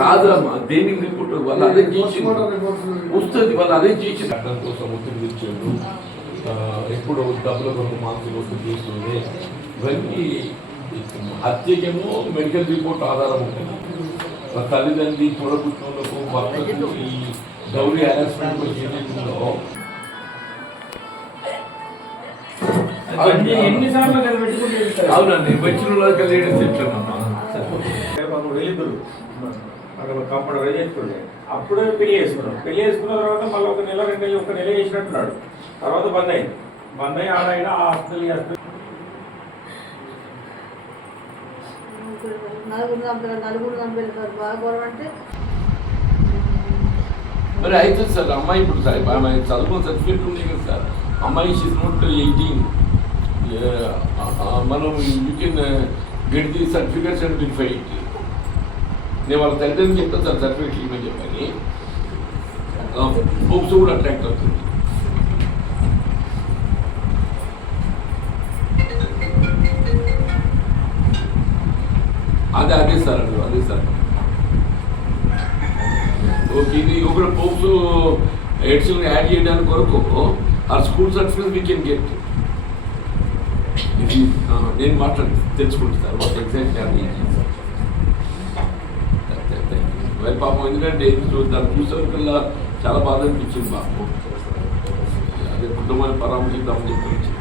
కాదమ్మా, దేనికి రిపోర్ట్ వాళ్ళు అదే చేసి వస్తుంది, వాళ్ళు అదే చేసి చట్టం కోసం ఒత్తిడి తెచ్చాడు. ఎప్పుడు డబ్బుల కొరకు మానసిక ఒత్తిడి చేస్తుంది. ఇవన్నీ హత్యకేమో మెడికల్ రిపోర్ట్ ఆధారం ఉంటుంది. తల్లిదండ్రి చూడబుట్టులకు భర్తకు ఈ గౌరీ హెరాస్మెంట్ ఏదైతుందో అవునండి, వచ్చిన లేడీస్ చెప్తానమ్మా. కంపౌండర్ చేసుకుంటే అప్పుడే పెళ్లి చేసుకున్నాం. పెళ్లి చేసుకున్న తర్వాత మళ్ళీ ఒక నెల 2 నెలలు 1 నెల చేసినట్టున్నాడు. తర్వాత బంద్ అయ్యి ఆడ హాస్పిటల్ మరి అయితే సార్ అమ్మాయి ఇప్పుడు సార్ చదువుకున్న సర్టిఫికేట్ ఉంది కదా సార్. అమ్మాయి షీస్ నాట్ 18. మనం you can get the certificates and verify it. నేను వాళ్ళ తల్లిదండ్రులు చెప్తాను సార్ సర్టిఫికేట్ ఇవ్వమని చెప్పని. హోప్స్ కూడా అట్రాక్ట్ అవుతుంది. అదే సార్ అదే సార్. ఓకే, ఇది ఒక పోప్స్ ఎడిషన్ యాడ్ చేయడానికి కొరకు ఆ school certificate we can get. ఇది నేను తెలుసుకుంటాను సార్ వాట్ ఎగ్జాక్ట్లీ అది. పాపం ఎందుకంటే దాన్ని చూసేవరకల్లా చాలా బాధ అనిపించింది. బాబు అదే కుటుంబాన్ని పరామర్శిద్దామని చెప్పి